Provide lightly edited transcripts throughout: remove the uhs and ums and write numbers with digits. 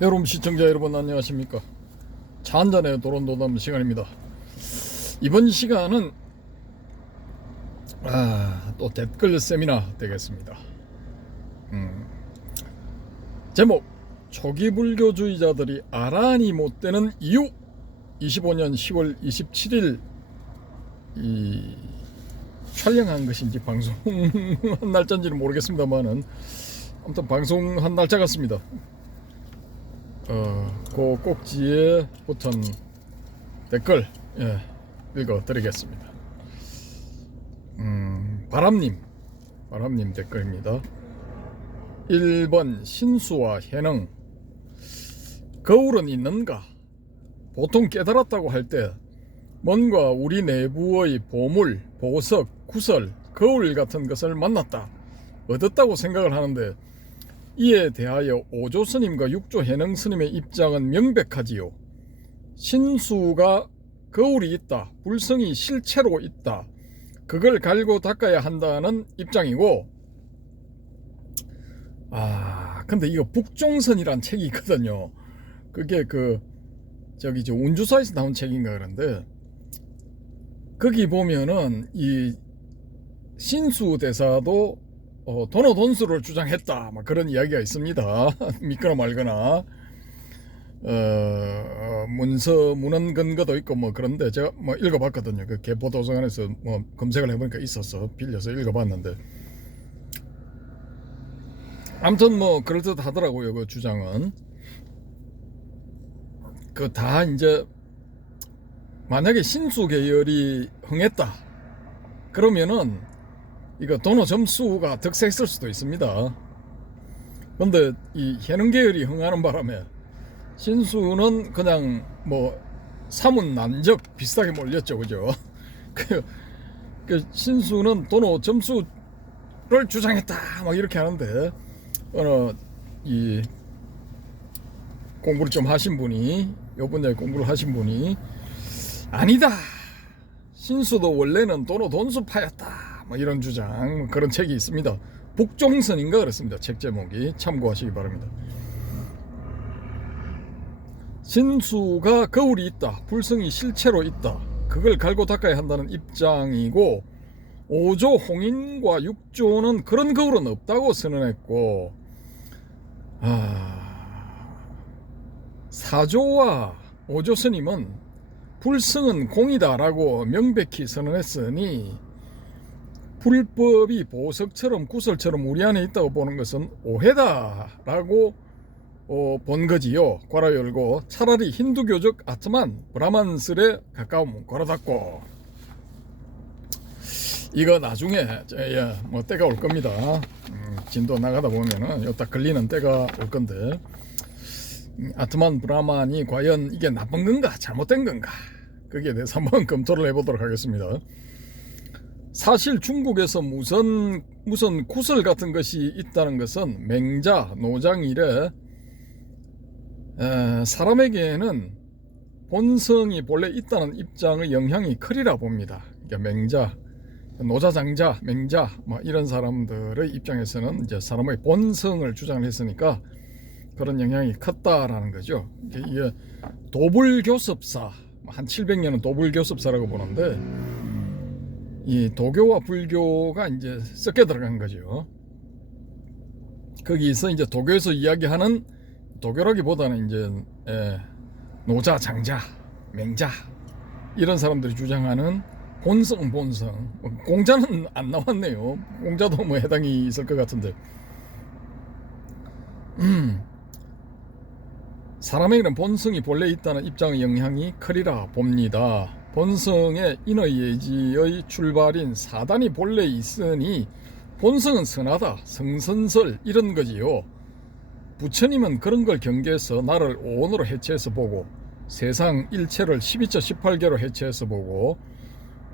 여러분 시청자 여러분 안녕하십니까. 차 한잔의 도론도담 시간입니다. 이번 시간은 또 댓글 세미나 되겠습니다. 제목 초기 불교주의자들이 아란이 못되는 이유. 25년 10월 27일 이 촬영한 것인지 방송한 날짜인지는 모르겠습니다만은 아무튼 방송한 날짜 같습니다. 그 꼭지에 붙은 댓글 읽어드리겠습니다. 바람님 댓글입니다. 1번 신수와 해능. 거울은 있는가? 보통 깨달았다고 할 때 뭔가 우리 내부의 보물, 보석, 구설, 거울 같은 것을 만났다, 얻었다고 생각을 하는데 이에 대하여 오조 스님과 육조 해능 스님의 입장은 명백하지요. 신수가 거울이 있다, 불성이 실체로 있다, 그걸 갈고 닦아야 한다는 입장이고, 근데 이거 북종선이란 책이 있거든요. 그게 운주사에서 나온 책인가 그런데, 거기 보면은 이 신수 대사도 돈수를 주장했다, 막 그런 이야기가 있습니다. 믿거나 말거나. 문헌 근거도 있고 뭐 그런데 제가 뭐 읽어봤거든요. 그 개포도서관에서 뭐 검색을 해보니까 있어서 빌려서 읽어봤는데, 아무튼 뭐 그럴듯 하더라고요. 그 주장은 그 다 이제 만약에 신수 계열이 흥했다 그러면은 이거 도노 점수가 득세했을 수도 있습니다. 근데 이 해능 계열이 흥하는 바람에 신수는 그냥 뭐 사문난적 비슷하게 몰렸죠, 그죠? 그 신수는 도노 점수를 주장했다 막 이렇게 하는데, 이 공부를 좀 하신 분이, 요 분야에 공부를 하신 분이 아니다, 신수도 원래는 도노 돈수파였다, 뭐 이런 주장, 뭐 그런 책이 있습니다. 북종선인가 그렇습니다. 책 제목이. 참고하시기 바랍니다. 신수가 거울이 있다, 불성이 실체로 있다, 그걸 갈고 닦아야 한다는 입장이고, 5조 홍인과 6조는 그런 거울은 없다고 선언했고, 4조와 5조 스님은 불성은 공이다라고 명백히 선언했으니 불법이 보석처럼 구설처럼 우리 안에 있다고 보는 것은 오해다라고 본 거지요. 괄호 열고, 차라리 힌두교적 아트만 브라만슬에 가까운 괄호 닫고. 이거 나중에 뭐 때가 올 겁니다. 진도 나가다 보면은 딱 걸리는 때가 올 건데, 아트만 브라만이 과연 이게 나쁜 건가 잘못된 건가, 거기에 대해서 한번 검토를 해보도록 하겠습니다. 사실 중국에서 무슨 구설 같은 것이 있다는 것은 맹자, 노장 이래 사람에게는 본성이 본래 있다는 입장의 영향이 크리라 봅니다. 그러니까 맹자, 노자, 장자, 맹자 뭐 이런 사람들의 입장에서는 이제 사람의 본성을 주장을 했으니까 그런 영향이 컸다라는 거죠. 이게 도불교습사, 한 700년은 도불교습사라고 보는데, 이 도교와 불교가 이제 섞여 들어간 거죠. 거기서 이제 도교에서 이야기하는, 도교라기보다는 이제 노자, 장자, 맹자 이런 사람들이 주장하는 본성, 공자는 안 나왔네요. 공자도 뭐 해당이 있을 것 같은데, 사람에게는 본성이 본래 있다는 입장의 영향이 크리라 봅니다. 본성의 인의예지의 출발인 사단이 본래 있으니 본성은 선하다, 성선설 이런 거지요. 부처님은 그런 걸 경계해서 나를 오온으로 해체해서 보고, 세상 일체를 12처 18개로 해체해서 보고,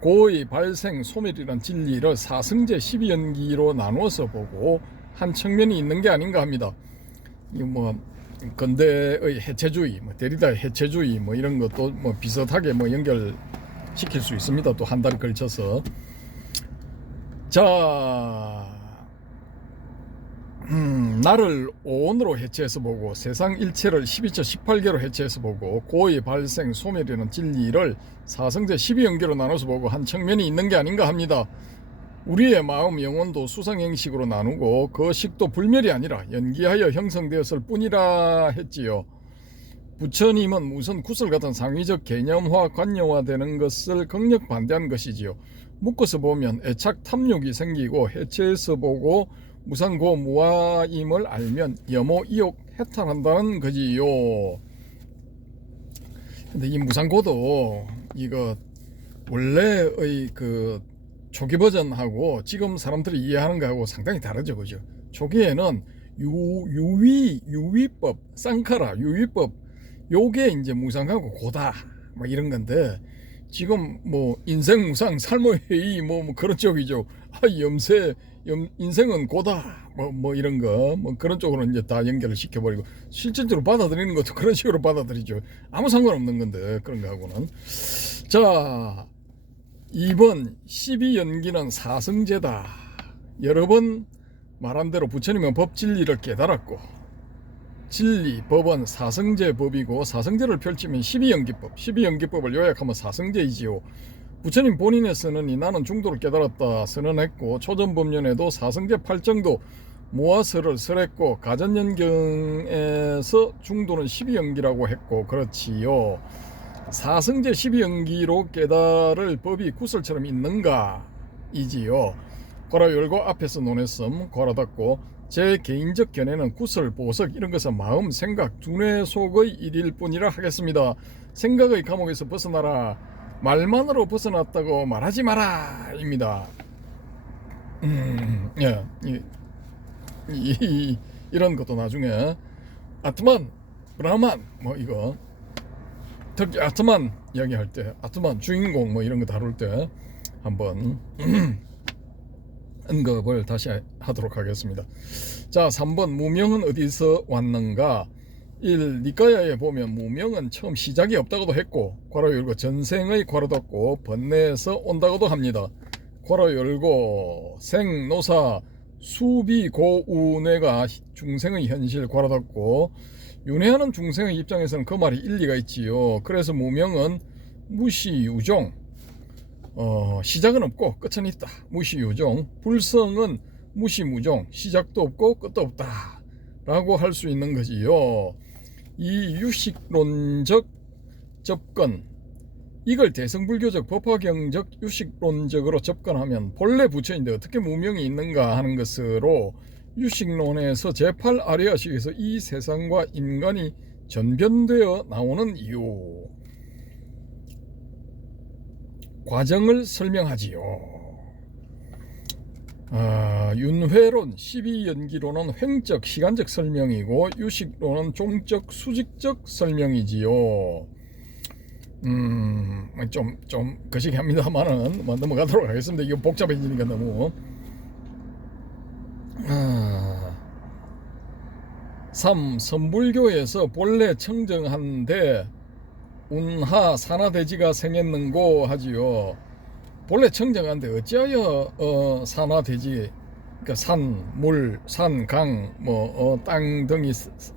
고의 발생 소멸이란 진리를 사승제 12연기로 나누어서 보고 한 측면이 있는 게 아닌가 합니다. 이 뭐 근대의 해체주의, 뭐 데리다의 해체주의 뭐 이런 것도 뭐 비슷하게 뭐 연결시킬 수 있습니다. 또 한 달 걸쳐서. 자, 나를 오온으로 해체해서 보고 세상 일체를 12처 18개로 해체해서 보고 고의 발생 소멸이라는 진리를 사성제 12연계로 나눠서 보고 한 측면이 있는 게 아닌가 합니다. 우리의 마음 영혼도 수상행식으로 나누고 그 식도 불멸이 아니라 연기하여 형성되었을 뿐이라 했지요. 부처님은 무슨 구슬 같은 상위적 개념화 관념화되는 것을 극력 반대한 것이지요. 묶어서 보면 애착 탐욕이 생기고 해체해서 보고 무상고 무아임을 알면 염호 이욕 해탈한다는 거지요. 근데 이 무상고도 이거 원래의 그 초기 버전하고 지금 사람들이 이해하는 거하고 상당히 다르죠, 그죠? 초기에는 유위법, 쌍카라 유위법, 요게 이제 무상하고 고다 뭐 이런 건데, 지금 뭐 인생 무상, 삶의 회의 뭐 그런 쪽이죠. 인생은 고다 뭐 이런 거 뭐 그런 쪽으로 이제 다 연결을 시켜버리고, 실질적으로 받아들이는 것도 그런 식으로 받아들이죠. 아무 상관없는 건데 그런 거하고는. 자, 2번 12연기는 사성제다. 여러 번 말한 대로 부처님은 법 진리를 깨달았고, 진리, 법은 사성제 법이고, 사성제를 펼치면 12연기법, 12연기법을 요약하면 사성제이지요. 부처님 본인의 선언이 나는 중도를 깨달았다 선언했고, 초전법륜에도 사성제 8정도 모아설을 설했고, 가전연경에서 중도는 12연기라고 했고 그렇지요. 사성제 12연기로 깨달을 법이 구슬처럼 있는가 이지요. 고라 열고 앞에서 논했음 고라 닫고, 제 개인적 견해는 구슬, 보석 이런 것은 마음, 생각, 두뇌 속의 일일 뿐이라 하겠습니다. 생각의 감옥에서 벗어나라. 말만으로 벗어났다고 말하지 마라 입니다. 예, 이런 것도 나중에 아트만, 브라만 뭐 이거 특히 아트만 이야기할 때, 아트만 주인공 뭐 이런 거 다룰 때 한번 언급을 다시 하도록 하겠습니다. 자, 3번 무명은 어디서 왔는가? 1. 니까야에 보면 무명은 처음 시작이 없다고도 했고, 괄호 열고 전생의 괄호 닫고 번뇌에서 온다고도 합니다. 괄호 열고 생노사 수비고운뇌가 중생의 현실 괄호 닫고, 윤회하는 중생의 입장에서는 그 말이 일리가 있지요. 그래서 무명은 무시유종, 시작은 없고 끝은 있다. 무시유종. 불성은 무시무종, 시작도 없고 끝도 없다 라고 할 수 있는 거지요. 이 유식론적 접근, 이걸 대승불교적 법화경적 유식론적으로 접근하면 본래 부처인데 어떻게 무명이 있는가 하는 것으로 유식론에서 제8아리아식에서 이 세상과 인간이 전변되어 나오는 이유, 과정을 설명하지요. 윤회론 12연기론은 횡적 시간적 설명이고, 유식론은 종적 수직적 설명이지요. 좀 거시기합니다만은 넘어가도록 하겠습니다. 이거 복잡해지니까 너무. 3. 선불교에서 본래 청정한데 운하 산하대지가 생겼는고 하지요. 본래 청정한데 어찌하여 산하대지, 그러니까 산, 물, 산, 강, 땅 등이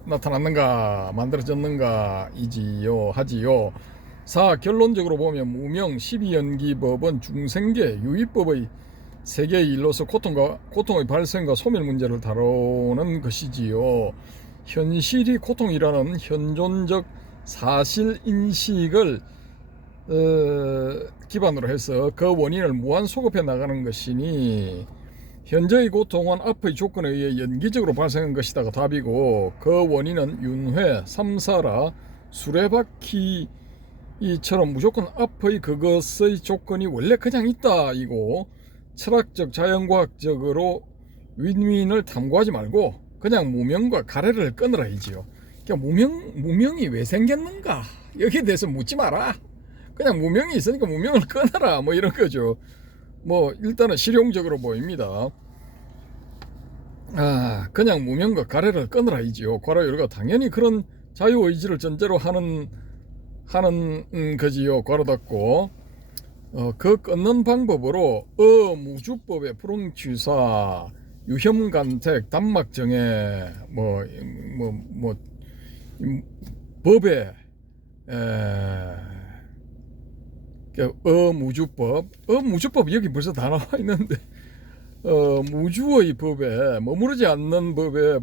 나타났는가, 만들어졌는가 이지요 하지요. 4. 결론적으로 보면 무명 12연기법은 중생계 유의법의 세계의 일로서 고통의 발생과 소멸 문제를 다루는 것이지요. 현실이 고통이라는 현존적 사실 인식을 기반으로 해서 그 원인을 무한 소급해 나가는 것이니, 현재의 고통은 앞의 조건에 의해 연기적으로 발생한 것이다가 답이고, 그 원인은 윤회, 삼사라, 수레바퀴처럼 무조건 앞의 그것의 조건이 원래 그냥 있다 이고, 철학적 자연과학적으로 윈윈을 탐구하지 말고 그냥 무명과 가래를 끊으라 이지요. 그러니까 무명이 왜 생겼는가 여기에 대해서 묻지 마라. 그냥 무명이 있으니까 무명을 끊어라 뭐 이런 거죠. 뭐 일단은 실용적으로 보입니다. 그냥 무명과 가래를 끊으라 이지요. 괄호 열고 당연히 그런 자유의지를 전제로 하는 거지요. 괄호 닫고, 그 끊는 방법으로 무주법의 불응취사, 유혐간택, 단막정해, 법에 어무주법 여기 벌써 다 나와 있는데 무주의 법에 머무르지 않는 법에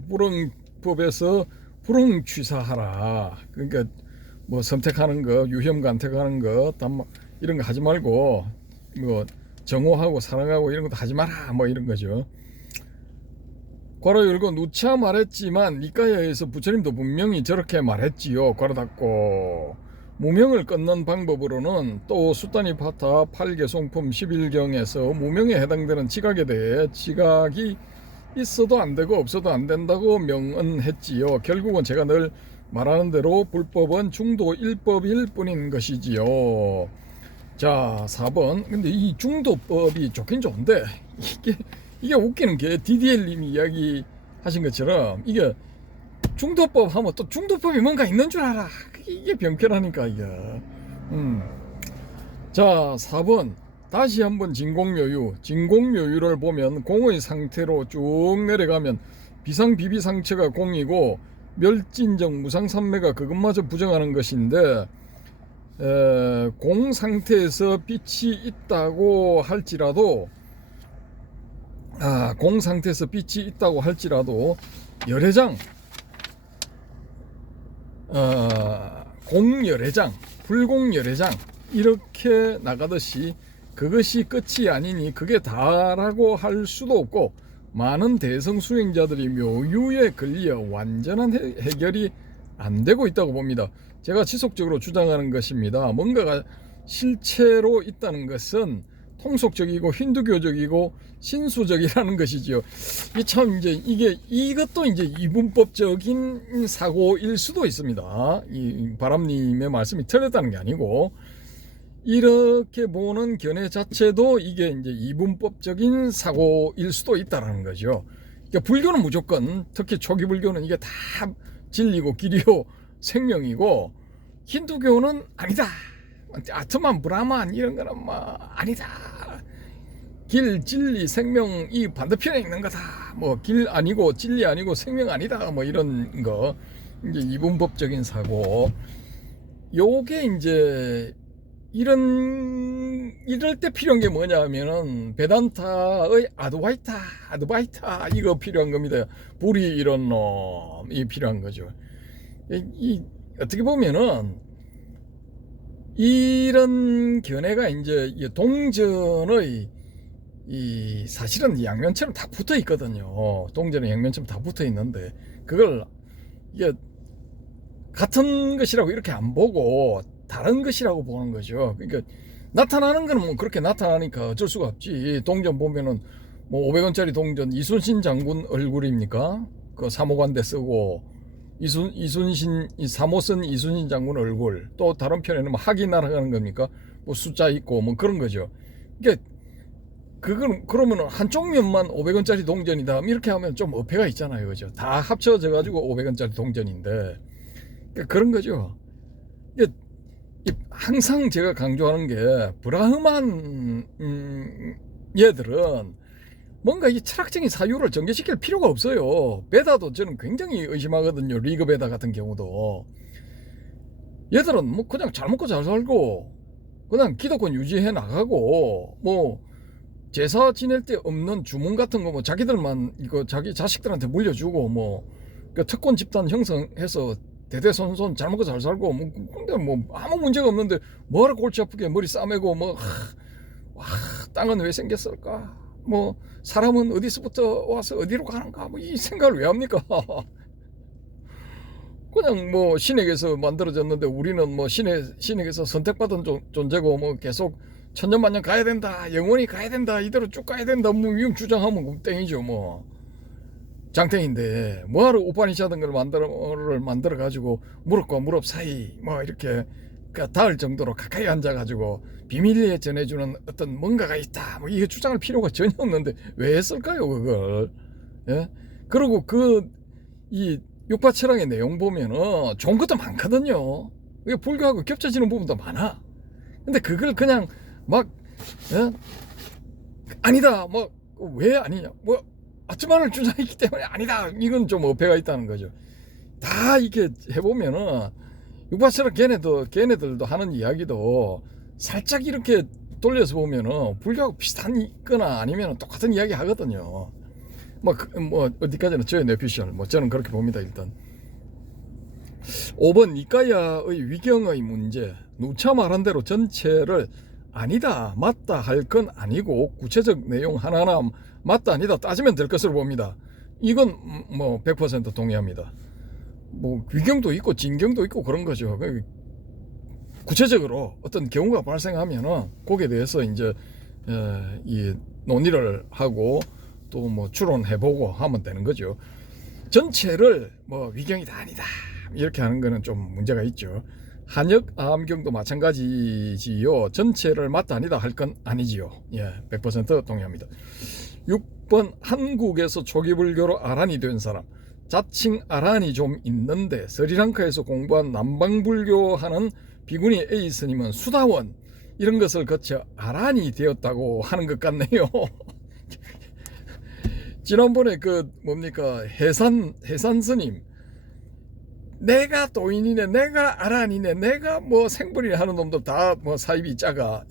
법에서 불응취사하라. 그러니까 뭐 선택하는 거, 유혐간택하는 거, 이런 거 하지 말고 뭐 정오하고 사랑하고 이런 것도 하지 마라. 뭐 이런 거죠. 괄호 열고 누차 말했지만 니까야에서 부처님도 분명히 저렇게 말했지요. 괄호 닫고 무명을 끊는 방법으로는 또 수다니 파타 8개송품 11경에서 무명에 해당되는 지각에 대해 지각이 있어도 안 되고 없어도 안 된다고 명언했지요. 결국은 제가 늘 말하는 대로 불법은 중도 1법일 뿐인 것이지요. 자, 4번. 근데 이 중도법이 좋긴 좋은데 이게 웃기는 게 DDL님이 이야기 하신 것처럼 이게 중도법 하면 또 중도법이 뭔가 있는 줄 알아. 이게 병쾌라니까 이게. 자, 4번. 다시 한번 진공묘유를 보면 공의 상태로 쭉 내려가면 비상비비상처가 공이고 멸진정 무상산매가 그것마저 부정하는 것인데 공 상태에서 빛이 있다고 할지라도 열애장, 공열애장, 불공열애장 이렇게 나가듯이 그것이 끝이 아니니 그게 다라고 할 수도 없고 많은 대성 수행자들이 묘유에 걸려 완전한 해결이 안 되고 있다고 봅니다. 제가 지속적으로 주장하는 것입니다. 뭔가가 실체로 있다는 것은 통속적이고 힌두교적이고 신수적이라는 것이지요. 이것도 이제 이분법적인 사고일 수도 있습니다. 이 바람님의 말씀이 틀렸다는 게 아니고 이렇게 보는 견해 자체도 이게 이제 이분법적인 사고일 수도 있다라는 거죠. 그러니까 불교는 무조건, 특히 초기 불교는 이게 다 진리고 길이요 생명이고 힌두교는 아니다. 아트만 브라만 이런 거는 뭐 아니다. 길, 진리, 생명 이 반대편에 있는 거다. 뭐 길 아니고 진리 아니고 생명 아니다. 뭐 이런 거 이제 이분법적인 사고. 요게 이제 이럴 때 필요한 게 뭐냐면은 베단타의 아드바이타 이거 필요한 겁니다. 불이 이런 놈이 필요한 거죠. 어떻게 보면은 이런 견해가 이제 동전의 사실은 양면처럼 다 붙어 있거든요. 동전의 양면처럼 다 붙어 있는데 그걸 이게 같은 것이라고 이렇게 안 보고 다른 것이라고 보는 거죠. 그러니까 나타나는 거는 뭐 그렇게 나타나니까 어쩔 수가 없지. 동전 보면은 뭐 500원짜리 동전 이순신 장군 얼굴입니까? 그 사모관대 쓰고 사모 쓴 이순신 장군 얼굴, 또 다른 편에는 뭐 학이 날아가는 겁니까? 뭐 숫자 있고 뭐 그런 거죠. 그러니까 그러면은 한쪽 면만 500원짜리 동전이다 이렇게 하면 좀 어폐가 있잖아요, 그죠? 다 합쳐져 가지고 500원짜리 동전인데 그러니까 그런 거죠. 그러니까 항상 제가 강조하는 게 브라흐만 얘들은 뭔가 이 철학적인 사유를 전개시킬 필요가 없어요. 베다도 저는 굉장히 의심하거든요. 리그 베다 같은 경우도 얘들은 뭐 그냥 잘 먹고 잘 살고 그냥 기독권 유지해 나가고 뭐 제사 지낼 때 없는 주문 같은 거 뭐 자기들만 이거 자기 자식들한테 물려주고 뭐 그 특권 집단 형성해서 대대손손 잘 먹고 잘 살고 뭐 근데 뭐 아무 문제가 없는데 뭐하러 골치 아프게 머리 싸매고 뭐 땅은 왜 생겼을까? 뭐 사람은 어디서부터 와서 어디로 가는가? 뭐 이 생각을 왜 합니까? 그냥 뭐 신에게서 만들어졌는데 우리는 뭐 신에게서 선택받은 존재고 뭐 계속 천년만년 가야 된다, 영원히 가야 된다, 이대로 쭉 가야 된다, 뭐 이런 주장하면 땡이죠. 뭐 장땡인데 뭐하러 우파니샤든 걸 만들어 가지고 무릎과 무릎 사이 뭐 이렇게 닿을 정도로 가까이 앉아 가지고 비밀리에 전해주는 어떤 뭔가가 있다, 뭐 이게 주장할 필요가 전혀 없는데 왜 했을까요 그걸? 예? 그리고 이 육파철학의 내용 보면은 좋은 것도 많거든요. 이게 불교하고 겹쳐지는 부분도 많아. 근데 그걸 그냥 막 아니다, 뭐 왜 아니냐, 뭐 앞치마를 주장했기 때문에 아니다. 이건 좀 어폐가 있다는 거죠. 다 이렇게 해보면은 육바처럼 걔네들도 하는 이야기도 살짝 이렇게 돌려서 보면은 불교하고 비슷한 거나 아니면 똑같은 이야기 하거든요. 뭐 어디까지나 저의 뇌피셜 저는 그렇게 봅니다. 일단 5번 니까야의 위경의 문제. 누차 말한 대로 전체를 아니다 맞다 할 건 아니고 구체적 내용 하나하나 맞다 아니다 따지면 될 것으로 봅니다. 이건 뭐 100% 동의합니다. 뭐 위경도 있고 진경도 있고 그런 거죠. 구체적으로 어떤 경우가 발생하면은 거기에 대해서 이제 이 논의를 하고 또 뭐 추론해보고 하면 되는 거죠. 전체를 뭐 위경이다 아니다 이렇게 하는 거는 좀 문제가 있죠. 한역 암경도 마찬가지지요. 전체를 맞다 아니다 할 건 아니지요. 예, 100% 동의합니다. 6번 한국에서 초기 불교로 아란이 된 사람. 자칭 아란이 좀 있는데 스리랑카에서 공부한 남방불교 하는 비구니 A 스님은 수다원 이런 것을 거쳐 아란이 되었다고 하는 것 같네요. 지난번에 해산 스님 내가 도인이네 내가 아란이네 내가 뭐 생불이네 하는 놈들 다 뭐 사입이 작아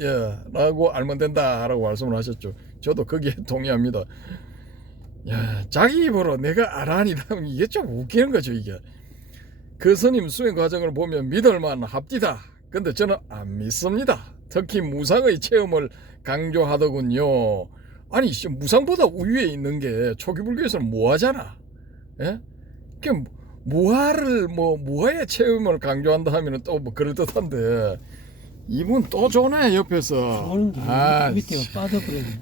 라고 알면 된다라고 말씀을 하셨죠. 저도 거기에 동의합니다. 야, 자기 입으로 내가 아란이다 이게 좀 웃기는 거죠. 이게 그 스님 수행 과정을 보면 믿을만 합디다. 근데 저는 안 믿습니다. 특히 무상의 체험을 강조하더군요. 아니 무상보다 우위에 있는 게 초기불교에서는 무아잖아. 예? 무아의 체험을 강조한다 하면은 또 뭐 그럴듯한데 이분 또 조네 옆에서. 밑에가 빠져버리네.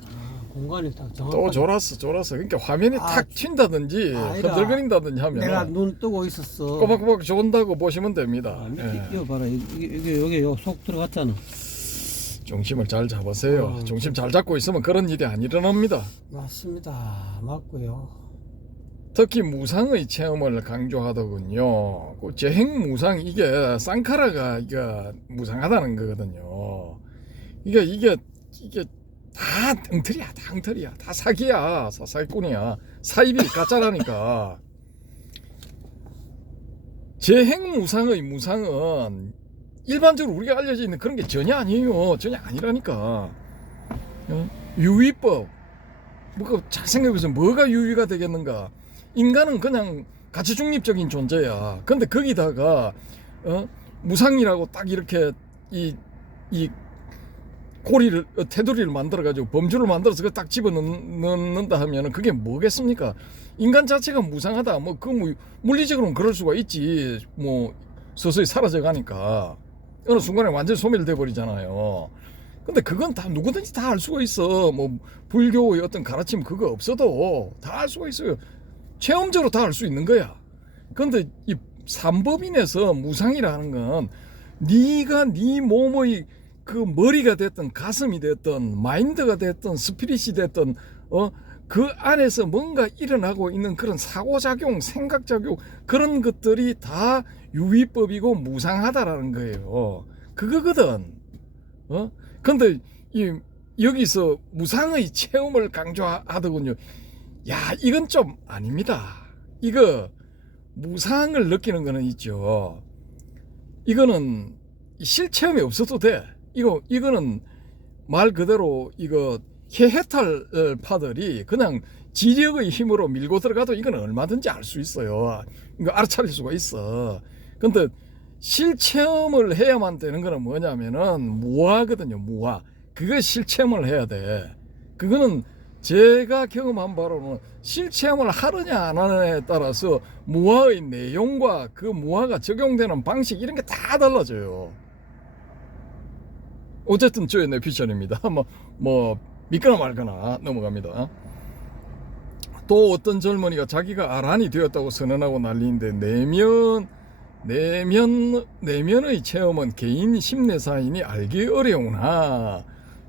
공간이 딱 정확하게. 또 졸았어. 그러니까 화면이 탁 튄다든지 흔들거린다든지 하면 내가 눈 뜨고 있었어. 꼬박꼬박 좋은다고 보시면 됩니다. 밑에 이거 봐라. 여기 속 들어갔잖아. 중심을 잘 잡으세요. 중심 잘 잡고 있으면 그런 일이 안 일어납니다. 맞습니다. 맞고요. 특히 무상의 체험을 강조하더군요. 그 재행 무상 이게 쌍카라가 이게 무상하다는 거거든요. 이게 다 엉터리야. 다 사기야. 사기꾼이야. 사입이 가짜라니까. 재행 무상의 무상은 일반적으로 우리가 알려져 있는 그런 게 전혀 아니에요. 전혀 아니라니까. 유위법. 잘 생각해보세요. 뭐가 유위가 되겠는가? 인간은 그냥 가치 중립적인 존재야. 근데 거기다가 무상이라고 딱 이렇게 이 고리를 테두리를 만들어 가지고 범주를 만들어서 그 딱 집어넣는다 하면은 그게 뭐겠습니까? 인간 자체가 무상하다. 물리적으로는 그럴 수가 있지. 뭐 서서히 사라져 가니까 어느 순간에 완전히 소멸돼 버리잖아요. 근데 그건 다 누구든지 다 알 수가 있어. 뭐 불교의 어떤 가르침 그거 없어도 다 알 수가 있어요. 체험적으로 다 알 수 있는 거야. 근데 이 삼법인에서 무상이라는 건 네가 네 몸의 그 머리가 됐든 가슴이 됐든 마인드가 됐든 스피릿이 됐든 그 안에서 뭔가 일어나고 있는 그런 사고작용, 생각작용 그런 것들이 다 유의법이고 무상하다라는 거예요. 그거거든. 근데 여기서 무상의 체험을 강조하더군요. 야, 이건 좀 아닙니다. 이거 무상을 느끼는 거는 있죠. 이거는 실체험이 없어도 돼. 이거는 말 그대로 해해탈파들이 그냥 지력의 힘으로 밀고 들어가도 이건 얼마든지 알 수 있어요. 이거 알아차릴 수가 있어. 근데 실체험을 해야만 되는 거는 뭐냐면은 무아거든요. 무아. 그거 실체험을 해야 돼. 그거는 제가 경험한 바로는 실체험을 하느냐 안 하느냐에 따라서 무아의 내용과 그 무아가 적용되는 방식 이런 게 다 달라져요. 어쨌든 저의 뇌피셜입니다. 뭐 믿거나 말거나 넘어갑니다. 또 어떤 젊은이가 자기가 아란이 되었다고 선언하고 난리인데 내면의 체험은 개인 심내사인이 알기 어려우나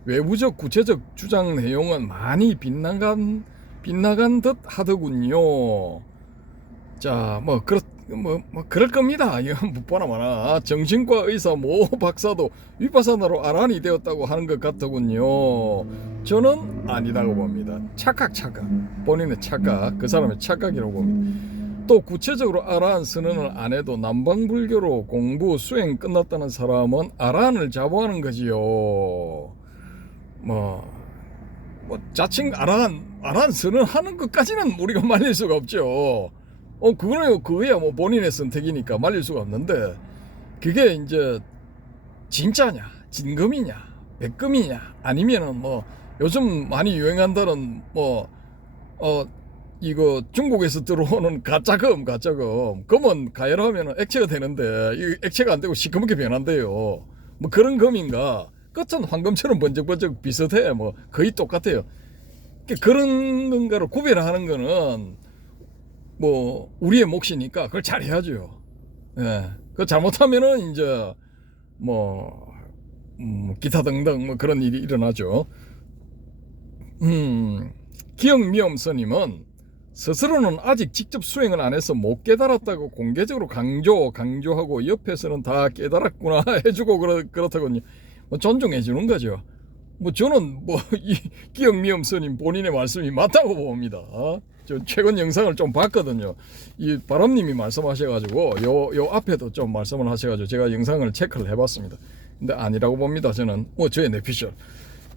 외부적 구체적 주장 내용은 많이 빗나간 듯 하더군요. 자, 뭐 그럴 겁니다. 이거 못 보나 마나 정신과 의사 모 박사도 위파사나로 아란이 되었다고 하는 것 같더군요. 저는 아니라고 봅니다. 착각 본인의 착각, 그 사람의 착각이라고 봅니다. 또 구체적으로 아란 선언을 안 해도 남방불교로 공부 수행 끝났다는 사람은 아란을 자부하는 거지요. 뭐 자칭 아란 선언하는 것까지는 우리가 말릴 수가 없죠. 그거는 그거야 뭐 본인의 선택이니까 말릴 수가 없는데, 그게 이제 진짜냐, 진금이냐, 백금이냐, 아니면은 뭐 요즘 많이 유행한다는 이거 중국에서 들어오는 가짜금, 금은 가열하면 액체가 되는데 이 액체가 안 되고 시커멓게 변한대요. 뭐 그런 금인가? 끝은 황금처럼 번쩍번쩍 비슷해. 뭐 거의 똑같아요. 그런 건가를 구별하는 거는 뭐 우리의 몫이니까 그걸 잘 해야죠. 예. 그 잘못하면은 이제 기타 등등 뭐 그런 일이 일어나죠. 기억미엄 스님은 스스로는 아직 직접 수행을 안 해서 못 깨달았다고 공개적으로 강조하고 옆에서는 다 깨달았구나 해주고 그렇다거든요. 존중해 주는 거죠. 저는 이 기억미엄 스님 본인의 말씀이 맞다고 봅니다. 저 최근 영상을 좀 봤거든요. 이 바람님이 말씀하셔가지고 요 앞에도 좀 말씀을 하셔가지고 제가 영상을 체크를 해봤습니다. 근데 아니라고 봅니다. 저는 저의 내피셜.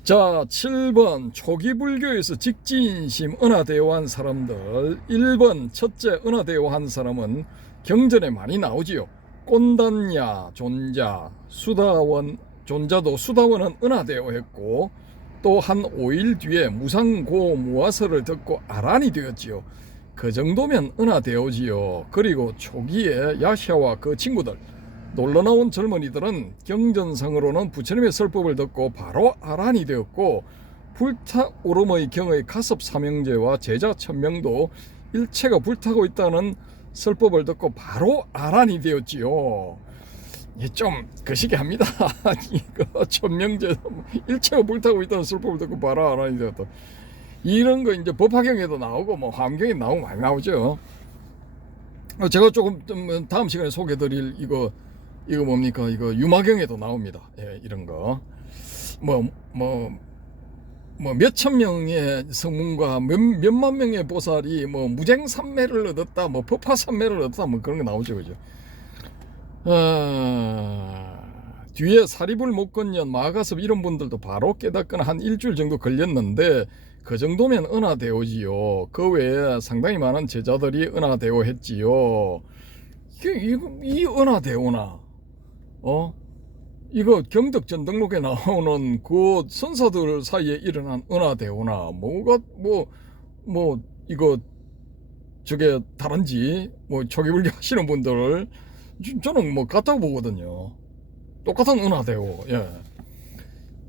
자, 7번 초기 불교에서 직지인심 은하대오한 사람들. 1번 첫째 은하대오한 사람은 경전에 많이 나오지요. 꼰단야 존자 수다원 존자도 수다원은 은하대오했고, 또 한 5일 뒤에 무상고 무화설을 듣고 아란이 되었지요. 그 정도면 은하대오지요. 그리고 초기에 야샤와 그 친구들, 놀러나온 젊은이들은 경전상으로는 부처님의 설법을 듣고 바로 아란이 되었고, 불타오름의 경의 가섭 삼형제와 제자 1000명도 일체가 불타고 있다는 설법을 듣고 바로 아란이 되었지요. 좀 거시기합니다. 이거 1000명제 일체가 불타고 있다는 설법을 듣고 바로 아란이 되었다. 이런 거 이제 법화경에도 나오고 뭐 화엄경에 나오고 많이 나오죠. 제가 조금 다음 시간에 소개드릴 이거 뭡니까? 이거 유마경에도 나옵니다. 예, 이런 거. 몇천 명의 성문과 몇만 명의 보살이 무쟁삼매를 얻었다, 법화삼매를 얻었다, 그런 거 나오죠, 그죠? 뒤에 사리불 목건년 마가섭 이런 분들도 바로 깨닫거나 한 일주일 정도 걸렸는데, 그 정도면 은하대오지요. 그 외에 상당히 많은 제자들이 은하대오했지요. 이 은하대오나 이거 경덕전 등록에 나오는 그 선사들 사이에 일어난 은하대오나 이거 저게 다른지 초기불교 하시는 분들 저는 같다고 보거든요. 똑같은 은하대오. 예.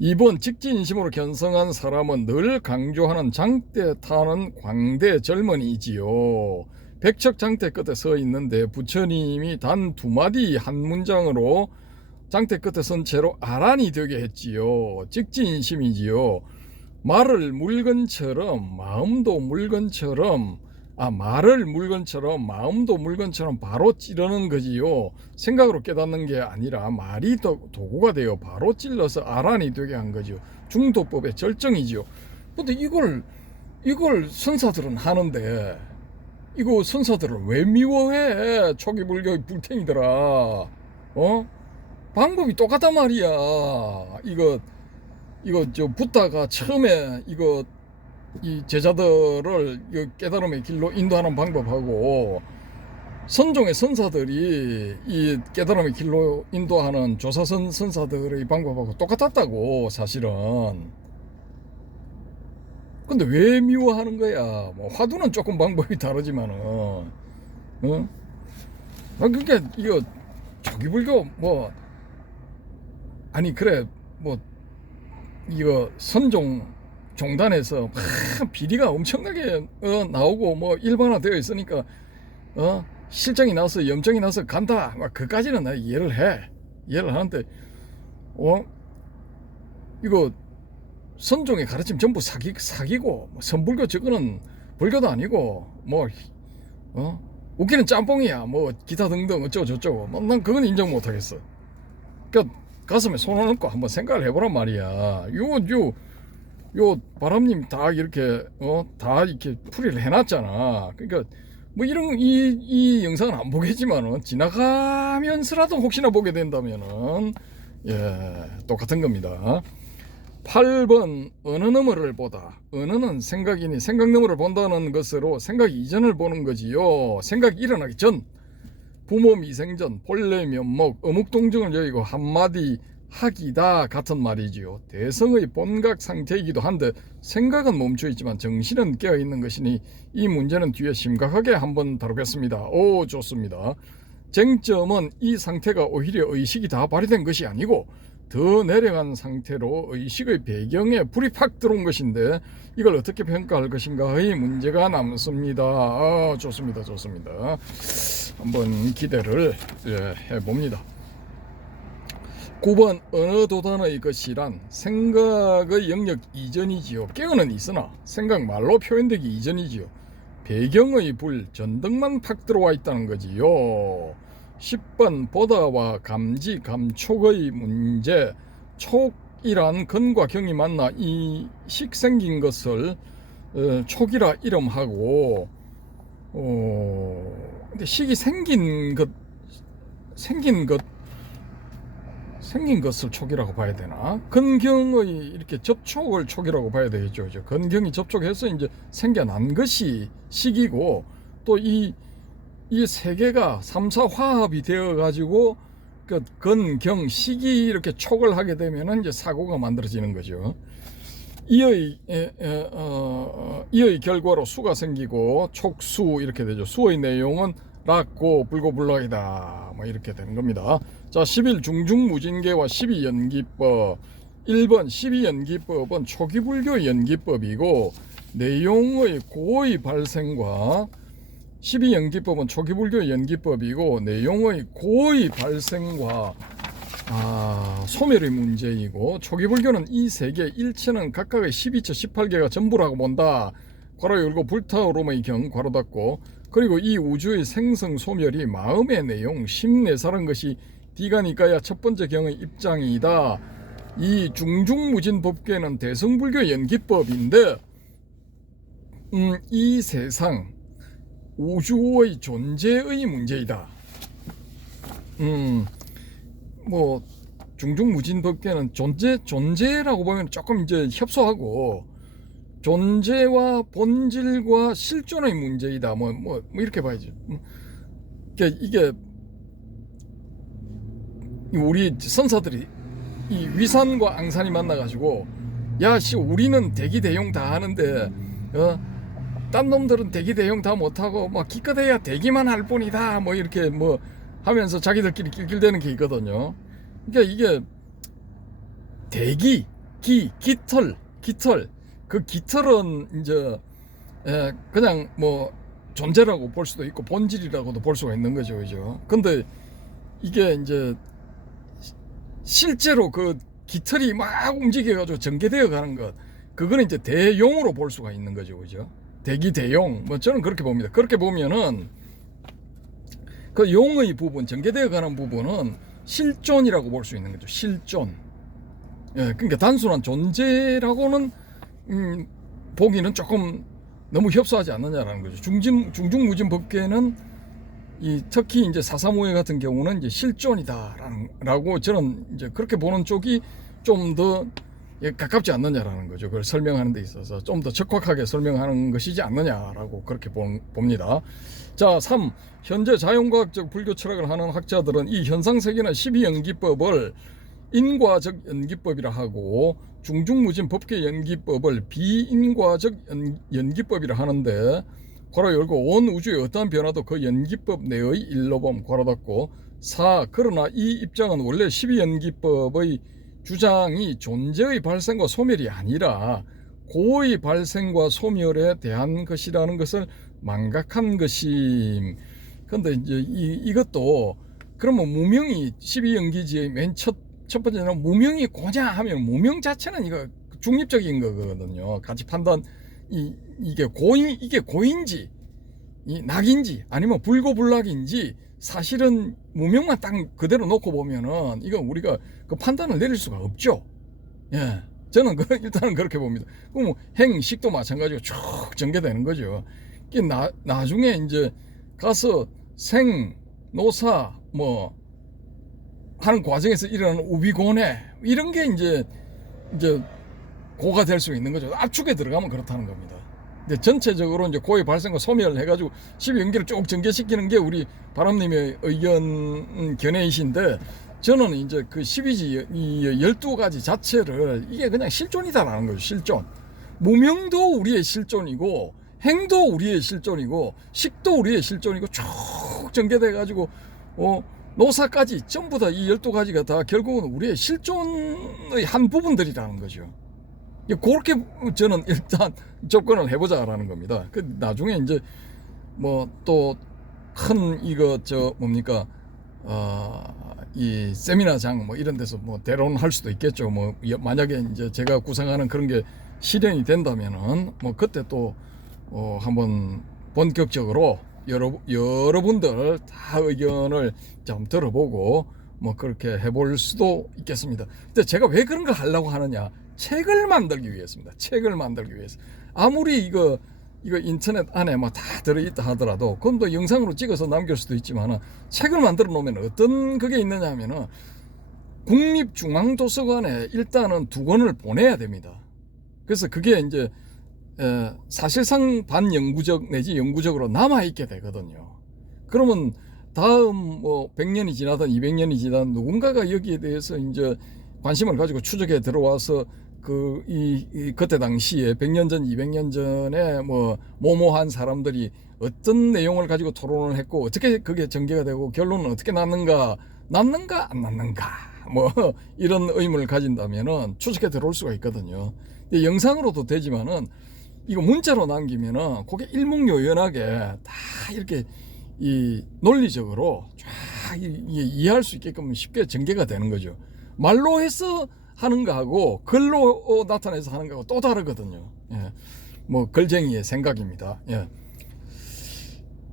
2번 직지인심으로 견성한 사람은 늘 강조하는 장대 타는 광대 젊은이지요. 백척장대 끝에 서 있는데 부처님이 단 2마디 한 문장으로 장대 끝에 선 채로 아란이 되게 했지요. 직지인심이지요. 말을 물건처럼 마음도 물건처럼 말을 물건처럼 마음도 물건처럼 바로 찌르는 거지요. 생각으로 깨닫는 게 아니라 말이 도구가 되어 바로 찔러서 아란이 되게 한 거지요. 중도법의 절정이지요. 근데 이걸 선사들은 하는데, 이거 선사들을 왜 미워해? 초기 불교의 불탱이들아. 방법이 똑같단 말이야. 이거 저 붓다가 처음에 이 제자들을 깨달음의 길로 인도하는 방법하고, 선종의 선사들이 이 깨달음의 길로 인도하는 조사선 선사들의 방법하고 똑같았다고, 사실은. 근데 왜 미워하는 거야? 화두는 조금 방법이 다르지만은, 그러니까 이거 초기불교 그래 이거 선종 종단에서 비리가 엄청나게 나오고 일반화되어 있으니까 실정이 나서 염증이 나서 간다, 그까지는 나 이해를 하는데 이거 선종의 가르침 전부 사기고, 선불교 저거는 불교도 아니고 웃기는 짬뽕이야 뭐 기타 등등 어쩌고 저쩌고 난 그건 인정 못하겠어. 그러니까 가슴에 손을 얹고 한번 생각을 해보란 말이야. 요 바람님 다 이렇게 다 이렇게 풀이를 해놨잖아. 그러니까 뭐 이런 이 영상은 안 보겠지만은 지나가면서라도 혹시나 보게 된다면은 똑같은 겁니다. 8번 어느 너머를 보다. 어느는 생각이니 생각 너머를 본다는 것으로 생각 이전을 보는 거지요. 생각이 일어나기 전, 부모 미생전, 본래 면목, 어묵동정을 여의고 한마디 하기다 같은 말이지요. 대성의 본각 상태이기도 한데 생각은 멈춰 있지만 정신은 깨어 있는 것이니 이 문제는 뒤에 심각하게 한번 다루겠습니다. 오, 좋습니다. 쟁점은 이 상태가 오히려 의식이 다 발휘된 것이 아니고 더 내려간 상태로 의식의 배경에 불이 팍 들어온 것인데 이걸 어떻게 평가할 것인가의 문제가 남습니다. 좋습니다. 좋습니다. 한번 기대를 해봅니다. 9번 어느 도단의 것이란 생각의 영역 이전이지요. 깨어는 있으나 생각 말로 표현되기 이전이지요. 배경의 불 전등만 팍 들어와 있다는 거지요. 10번 보다와 감지 감촉의 문제. 촉이란 근과 경이 만나 이 식 생긴 것을 촉이라 이름하고 근데 식이 생긴 것을 촉이라고 봐야 되나? 근경의 이렇게 접촉을 촉이라고 봐야 되겠죠. 근경이 접촉해서 이제 생겨난 것이 식이고 또 이 세 개가 3사 화합이 되어 가지고 그 근경 식이 이렇게 촉을 하게 되면은 이제 사고가 만들어지는 거죠. 이의 결과로 수가 생기고 촉수 이렇게 되죠. 수의 내용은 락고 불고불락이다 뭐 이렇게 되는 겁니다. 자, 11 중중무진계와 12연기법. 1번 12연기법은 초기불교 연기법이고 내용의 고의 발생과 12연기법은 초기불교 연기법이고 내용의 고의 발생과 소멸의 문제이고 초기불교는 이 세 개 일체는 각각의 12처 18개가 전부라고 본다. 괄호 열고 불타오름의 경 괄호 닫고 그리고 이 우주의 생성 소멸이 마음의 내용 심내사란 것이 디가니까야 첫 번째 경의 입장이다. 이 중중무진법계는 대성불교 연기법인데 이 세상 우주의 존재의 문제이다. 뭐 중중무진법계는 존재라고 보면 조금 이제 협소하고 존재와 본질과 실존의 문제이다. 뭐 이렇게 봐야죠. 그러니까 이게 우리 선사들이 이 위산과 앙산이 만나가지고 야씨 우리는 대기대용 다 하는데 딴 놈들은 대기대용 다 못하고 막 기껏해야 대기만 할 뿐이다 뭐 이렇게 뭐 하면서 자기들끼리 낄낄대는 게 있거든요. 그러니까 이게 대기, 깃털 그 깃털은 이제 그냥 뭐 존재라고 볼 수도 있고 본질이라고도 볼 수가 있는 거죠, 그죠? 근데 이게 이제 실제로 그 깃털이 막 움직여가지고 전개되어 가는 것, 그거는 이제 대용으로 볼 수가 있는 거죠, 그죠? 대기 대용, 뭐 저는 그렇게 봅니다. 그렇게 보면은 그 용의 부분, 전개되어 가는 부분은 실존이라고 볼 수 있는 거죠. 실존. 그러니까 단순한 존재라고는 보기는 조금 너무 협소하지 않느냐라는 거죠. 중중무진 법계는 특히 이제 사사무예 같은 경우는 이제 실존이다라고 저는 이제 그렇게 보는 쪽이 좀 더 가깝지 않느냐라는 거죠. 그걸 설명하는 데 있어서 좀 더 적확하게 설명하는 것이지 않느냐라고 그렇게 봅니다. 자, 3. 현재 자연과학적 불교 철학을 하는 학자들은 이 현상세계는 12연기법을 인과적 연기법이라 하고 중중무진 법계 연기법을 비인과적 연기법이라 하는데 괄호 열고 온 우주의 어떠한 변화도 그 연기법 내의 일로범 괄호 닫고 4. 그러나 이 입장은 원래 12연기법의 주장이 존재의 발생과 소멸이 아니라 고의 발생과 소멸에 대한 것이라는 것을 망각한 것임. 근데 이제 이것도 그러면 무명이 12연기지의 맨 첫 번째는 무명이 고냐 하면 무명 자체는 이거 중립적인 거거든요. 가치 판단 이게 고인지 이 낙인지 아니면 불고불락인지 사실은 무명만 딱 그대로 놓고 보면은 이건 우리가 그 판단을 내릴 수가 없죠. 예, 저는 일단은 그렇게 봅니다. 그럼 행식도 마찬가지로 쭉 전개되는 거죠. 이게 나중에 이제 가서 생, 노사 뭐 하는 과정에서 일어나는 우비고뇌 이런 게 이제 고가 될 수 있는 거죠. 압축에 들어가면 그렇다는 겁니다. 근데 전체적으로 이제 고의 발생과 소멸해가지고 12연기를 쭉 전개시키는 게 우리 바람님의 의견 견해이신데, 저는 이제 그 12지 이 12가지 자체를 이게 그냥 실존이다라는 거죠. 실존. 무명도 우리의 실존이고 행도 우리의 실존이고 식도 우리의 실존이고 쭉 전개돼가지고 노사까지 전부 다 이 12가지가 다 결국은 우리의 실존의 한 부분들이라는 거죠. 그렇게 저는 일단 접근을 해보자라는 겁니다. 그 나중에 이제 뭐 또 큰 이거 뭡니까 이 세미나장 뭐 이런 데서 뭐 대론할 수도 있겠죠. 뭐 만약에 이제 제가 구상하는 그런 게 실현이 된다면은 뭐 그때 또 한번 본격적으로 여러분들 다 의견을 좀 들어보고 뭐 그렇게 해볼 수도 있겠습니다. 근데 제가 왜 그런 걸 하려고 하느냐? 책을 만들기 위해서입니다. 책을 만들기 위해서. 아무리 이거 인터넷 안에 뭐 다 들어있다 하더라도 그건 또 영상으로 찍어서 남길 수도 있지만 책을 만들어 놓으면 어떤 그게 있느냐 하면은 국립중앙도서관에 일단은 2권을 보내야 됩니다. 그래서 그게 이제 사실상 반영구적 내지 영구적으로 남아있게 되거든요. 그러면 다음 뭐 100년이 지나든 200년이 지나든 누군가가 여기에 대해서 이제 관심을 가지고 추적해 들어와서 그때 당시에 100년 전, 200년 전에 뭐 모모한 사람들이 어떤 내용을 가지고 토론을 했고 어떻게 그게 전개가 되고 결론은 어떻게 났는가 안 났는가 뭐 이런 의문을 가진다면은 추적해 들어올 수가 있거든요. 영상으로도 되지만은 이거 문자로 남기면은 그게 일목요연하게 다 이렇게 이 논리적으로 쫙 이해할 수 있게끔 쉽게 전개가 되는 거죠. 말로 해서 하는 거하고 글로 나타내서 하는 거하고 또 다르거든요. 예. 뭐 글쟁이의 생각입니다. 예.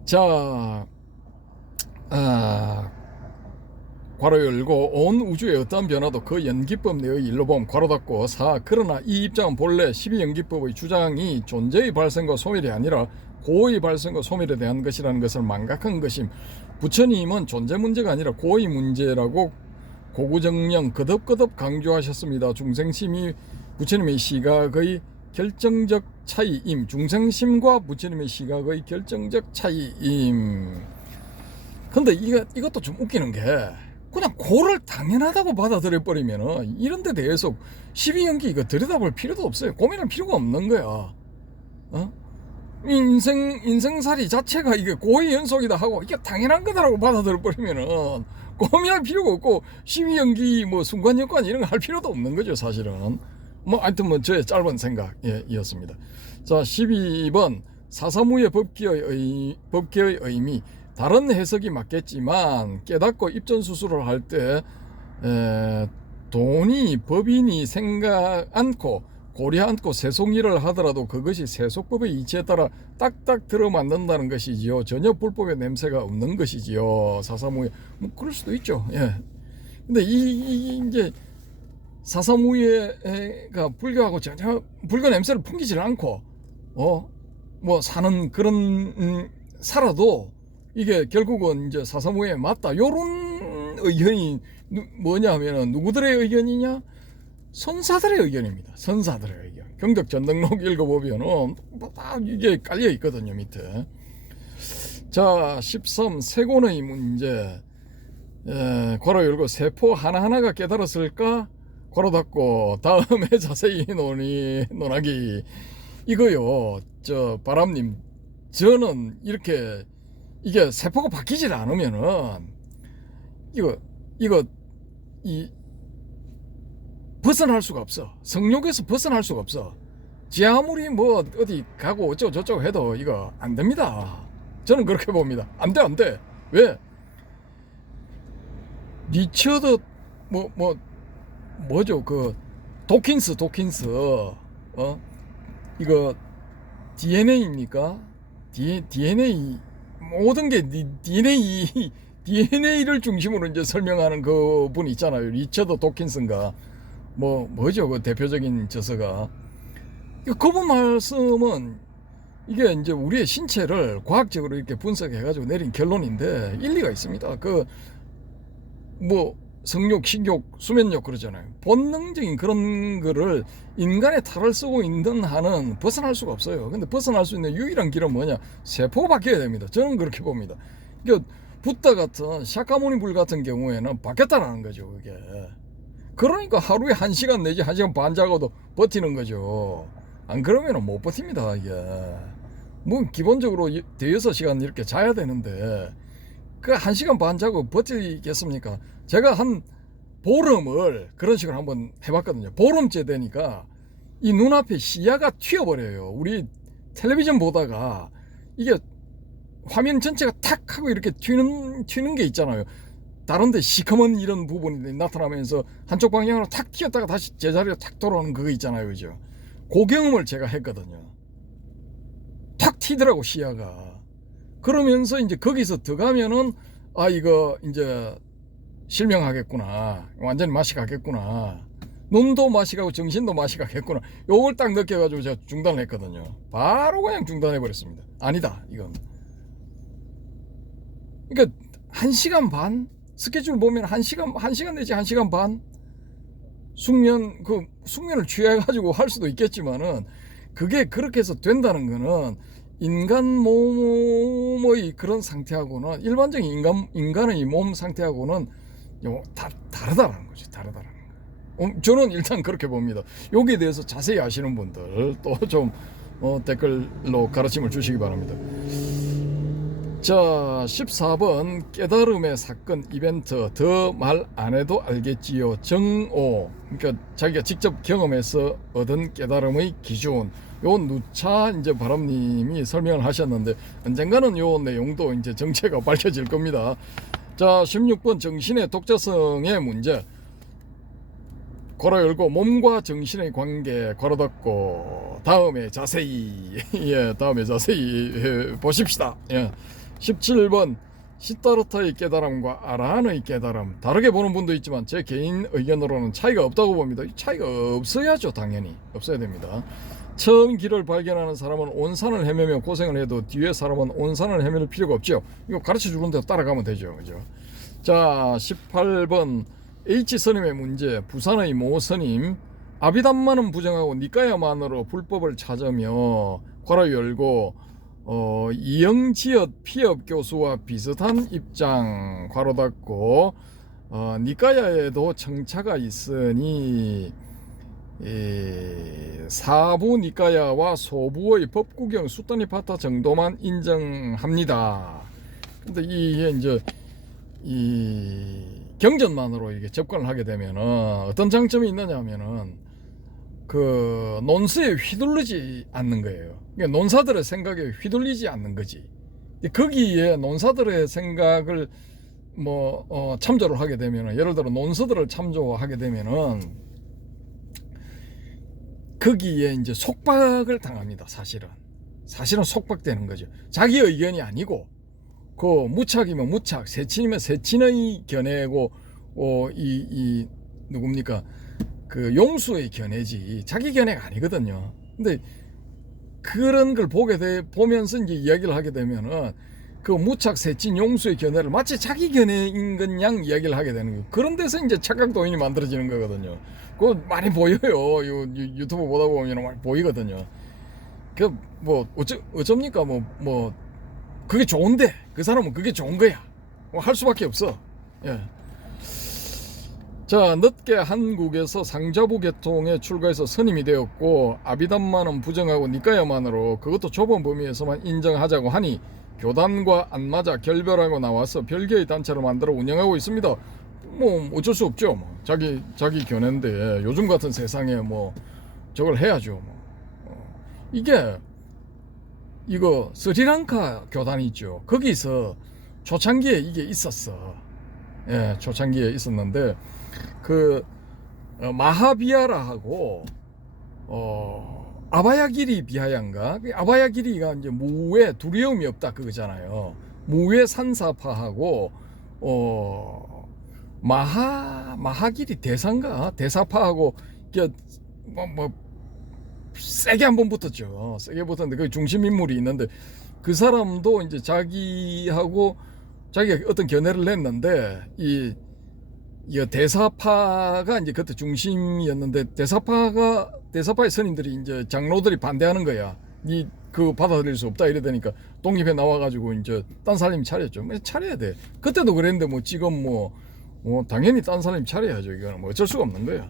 자, 괄호 열고 온 우주의 어떠한 변화도 그 연기법 내의 일로 봄 괄호 닫고 4. 그러나 이 입장은 본래 12연기법의 주장이 존재의 발생과 소멸이 아니라 고의 발생과 소멸에 대한 것이라는 것을 망각한 것임. 부처님은 존재 문제가 아니라 고의 문제라고 고구정령 거듭거듭 강조하셨습니다. 중생심이 부처님의 시각의 결정적 차이임. 중생심과 부처님의 시각의 결정적 차이임. 근데 이것도 좀 웃기는 게 그냥 고를 당연하다고 받아들여 버리면은 이런 데 대해서 12연기 이거 들여다볼 필요도 없어요. 고민할 필요가 없는 거야. 인생살이 자체가 이게 고의 연속이다 하고 이게 당연한 거다라고 받아들여 버리면은 고민할 필요가 없고 12연기 뭐 순간연관 이런 거 할 필요도 없는 거죠. 사실은 뭐 하여튼 뭐 저의 짧은 생각이었습니다. 자, 12번 사사무의 법계의 의미. 다른 해석이 맞겠지만 깨닫고 입전수술을 할 때 돈이 법인이 생각 않고 고려 않고 세속일을 하더라도 그것이 세속법의 이치에 따라 딱딱 들어맞는다는 것이지요. 전혀 불법의 냄새가 없는 것이지요. 사사무예 뭐 그럴 수도 있죠. 예. 근데 이제 사사무예가 불교하고 전혀 불교 냄새를 풍기질 않고 뭐 사는 그런 살아도 이게 결국은 이제 사사무예에 맞다. 요런 의견이 뭐냐 하면은 누구들의 의견이냐? 선사들의 의견입니다. 선사들의 의견. 경덕전등록 읽어보면은 다 이게 깔려 있거든요, 밑에. 자, 13 세곤의 문제. 괄호 열고 세포 하나하나가 깨달았을까? 괄호 닫고 다음에 자세히 논하기. 이거요, 바람님, 저는 이렇게 이게 세포가 바뀌질 않으면은 벗어날 수가 없어. 성욕에서 벗어날 수가 없어. 지 아무리 뭐 어디 가고 어쩌고 저쩌고 해도 이거 안 됩니다. 저는 그렇게 봅니다. 안 돼. 왜? 리처드 뭐죠? 그 도킨스 이거 DNA입니까? DNA 모든 게 DNA를 중심으로 이제 설명하는 그 분 있잖아요. 리처드 도킨슨가 뭐죠 그 대표적인 저서가. 그분 말씀은 이게 이제 우리의 신체를 과학적으로 이렇게 분석해가지고 내린 결론인데 일리가 있습니다. 그 뭐 성욕, 식욕, 수면욕 그러잖아요. 본능적인 그런 거를 인간의 탈을 쓰고 있는 한은 벗어날 수가 없어요. 근데 벗어날 수 있는 유일한 길은 뭐냐? 세포가 바뀌어야 됩니다. 저는 그렇게 봅니다. 그러니까 붓다 같은 샤카모니 불 같은 경우에는 바뀌었다라는 거죠. 그게. 그러니까 하루에 1시간 내지 1시간 반 자고도 버티는 거죠. 안 그러면 못 버팁니다. 이게. 뭐 기본적으로 대여섯 시간 이렇게 자야 되는데 그 1시간 반 자고 버티겠습니까? 제가 한 보름을 그런 식으로 한번 해봤거든요. 보름째 되니까 이 눈앞에 시야가 튀어버려요. 우리 텔레비전 보다가 이게 화면 전체가 탁 하고 이렇게 튀는 게 있잖아요. 다른데 시커먼 이런 부분이 나타나면서 한쪽 방향으로 탁 튀었다가 다시 제자리로 탁 돌아오는 그거 있잖아요. 그죠? 그 경험을 제가 했거든요. 탁 튀더라고 시야가. 그러면서 이제 거기서 들어가면은 아 이거 이제 실명하겠구나, 완전히 맛이 가겠구나, 눈도 맛이 가고 정신도 맛이 가겠구나, 요걸 딱 느껴가지고 제가 중단을 했거든요. 바로 그냥 중단해 버렸습니다. 아니다 이건. 그러니까 1시간 반 스케줄 보면 1시간 내지 1시간 반 숙면을 취해가지고 할 수도 있겠지만은 그게 그렇게 해서 된다는 거는 인간 몸의 그런 상태하고는 일반적인 인간의 몸 상태하고는 다르다라는 거죠. 다르다라는 거. 저는 일단 그렇게 봅니다. 여기에 대해서 자세히 아시는 분들 또 좀 댓글로 가르침을 주시기 바랍니다. 자, 14번 깨달음의 사건 이벤트 더 말 안 해도 알겠지요. 정오. 그러니까 자기가 직접 경험해서 얻은 깨달음의 기준. 요 누차 이제 바람님이 설명을 하셨는데 언젠가는 요 내용도 이제 정체가 밝혀질 겁니다. 자, 16번 정신의 독자성의 문제. 괄호 열고 몸과 정신의 관계 괄호 닫고 다음에 자세히 다음에 자세히 보십시다. 17번 시타르타의 깨달음과 아라한의 깨달음 다르게 보는 분도 있지만 제 개인 의견으로는 차이가 없다고 봅니다. 차이가 없어야죠. 당연히 없어야 됩니다. 처음 길을 발견하는 사람은 온 산을 헤매며 고생을 해도 뒤에 사람은 온 산을 헤맬 필요가 없죠. 이거 가르쳐 주는 대로 따라가면 되죠. 그죠? 자, 18번 H스님의 문제. 부산의 모 스님 아비담만은 부정하고 니까야만으로 불법을 찾으며 괄호 열고 이영지읒 피업 교수와 비슷한 입장 괄호 닫고 니까야에도 청차가 있으니 사부 니까야와 소부의 법구경 수타니파타 정도만 인정합니다. 근데 이게 이제 이 경전만으로 이게 접근을 하게 되면은 어떤 장점이 있느냐면은 그 논수에 휘둘리지 않는 거예요. 그러니까 논사들의 생각에 휘둘리지 않는 거지. 거기에 논사들의 생각을 참조를 하게 되면은, 예를 들어 논서들을 참조하게 되면은 거기에 이제 속박을 당합니다. 사실은 속박되는 거죠. 자기 의견이 아니고 그 무착이면 무착, 세친이면 세친의 견해고 누굽니까? 그 용수의 견해지 자기 견해가 아니거든요. 근데 그런 걸 보면서 이제 이야기를 하게 되면은 그 무착, 세친, 용수의 견해를 마치 자기 견해인 것 양 이야기를 하게 되는 거예요. 그런 데서 이제 착각도인이 만들어지는 거거든요. 그거 많이 보여요. 유튜브 보다 보면 많이 보이거든요. 그 어쩝니까? 그게 좋은데 그 사람은 그게 좋은 거야. 할 수밖에 없어. 예. 자, 늦게 한국에서 상자부 계통에 출가해서 스님이 되었고 아비담만은 부정하고 니까야만으로 그것도 좁은 범위에서만 인정하자고 하니 교단과 안 맞아 결별하고 나와서 별개의 단체를 만들어 운영하고 있습니다. 어쩔 수 없죠. 자기 견해인데 요즘 같은 세상에 저걸 해야죠. 이거 스리랑카 교단이 있죠. 거기서 초창기에 이게 있었어. 예, 초창기에 있었는데 그 마하비아라하고 아바야기리 비하야인가? 아바야기리가 이제 무에 두려움이 없다 그거잖아요. 무외산사파하고 마하길이 대사파하고 뭐 세게 한번 붙었죠. 세게 붙었는데 그 중심 인물이 있는데 그 사람도 이제 자기가 어떤 견해를 냈는데 이 대사파가 이제 그때 중심이었는데 대사파의 스님들이 이제 장로들이 반대하는 거야. 그 받아들일 수 없다 이러다니까 독립해 나와가지고 이제 딴 사람이 차렸죠. 차려야 돼. 그때도 그랬는데 뭐 지금 뭐 당연히 딴 사람이 차려야죠. 이거는 뭐 어쩔 수가 없는 거야.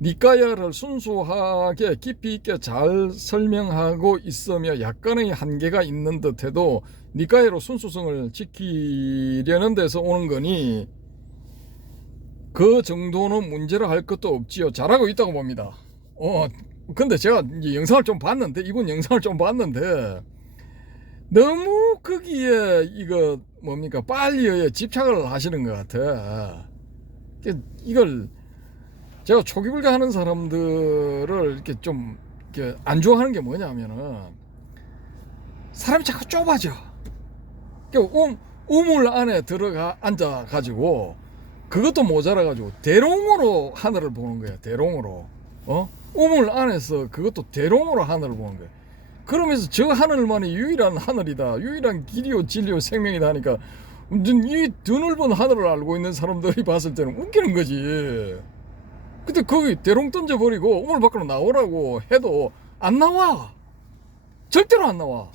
니까야를 순수하게 깊이 있게 잘 설명하고 있으며 약간의 한계가 있는 듯해도 니까야로 순수성을 지키려는 데서 오는 거니 그 정도는 문제라 할 것도 없지요. 잘하고 있다고 봅니다. 근데 제가 이제 영상을 좀 봤는데 이분 영상을 좀 봤는데 너무 거기에 이거 뭡니까 빨리에 집착을 하시는 것 같아. 이걸 제가 초기불교 하는 사람들을 이렇게 좀 이렇게 안 좋아하는 게 뭐냐면은 사람이 자꾸 좁아져. 우물 안에 들어가 앉아 가지고 그것도 모자라 가지고 대롱으로 하늘을 보는 거야. 대롱으로. 우물 안에서 그것도 대롱으로 하늘을 보는 거야. 그러면서 저 하늘만이 유일한 하늘이다. 유일한 길이요 진리요 생명이다 하니까 이 드넓은 하늘을 알고 있는 사람들이 봤을 때는 웃기는 거지. 근데 거기 대롱 던져버리고 우물 밖으로 나오라고 해도 안 나와. 절대로 안 나와.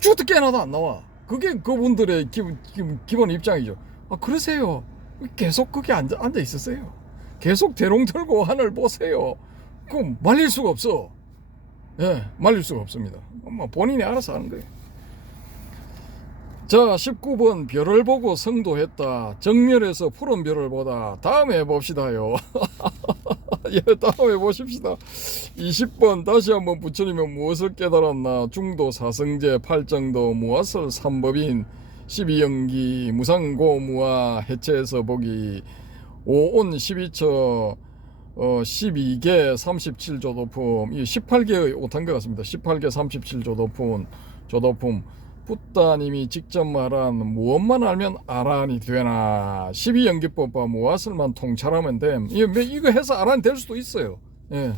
죽어도 깨어나도 안 나와. 그게 그분들의 기본 입장이죠. 그러세요. 계속 거기 앉아 있었어요. 계속 대롱 들고 하늘 보세요. 그럼 말릴 수가 없어. 예, 말릴 수가 없습니다. 본인이 알아서 하는 거예요. 자, 19번 별을 보고 성도했다. 정멸에서 푸른 별을 보다. 다음에 해봅시다요. 예, 다음에 보십시다. 20번 다시 한번 부처님은 무엇을 깨달았나. 중도 사성제 팔정도 무아설 삼법인 12연기 무상고무아 해체해서 보기 5온 12처 12개 37조 도품. 이 18개의 오탄 것 같습니다. 18개 37조 도품 붓다님이 직접 말한 무엇만 알면 아란이 되나. 12연기법과 무아설만 통찰하면 됨. 이거 해서 아란이 될 수도 있어요. 예.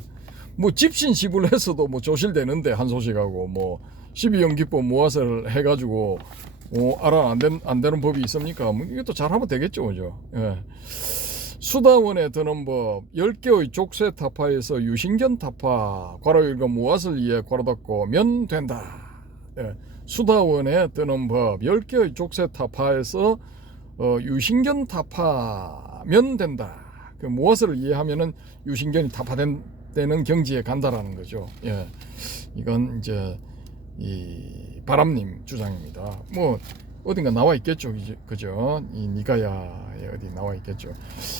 뭐 집신시불 해서도 뭐 조실되는데 한 소식하고 뭐 12연기법 무아설을 해가지고 아란 안 되는 법이 있습니까? 뭐 이것도 잘하면 되겠죠, 그죠? 예. 수다원에 드는 법 10개의 족쇄타파에서 유신견타파 괄호일과 무엇을 이해 괄호 닫고 면 된다. 예. 수다원에 드는 법 10개의 족쇄타파에서 유신견타파면 된다. 그 무엇을 이해하면은 유신견이 타파되는 경지에 간다라는 거죠. 예. 이건 이제 이 바람님 주장입니다. 뭐 어딘가 나와 있겠죠, 그죠? 이 니가야에 어디 나와 있겠죠.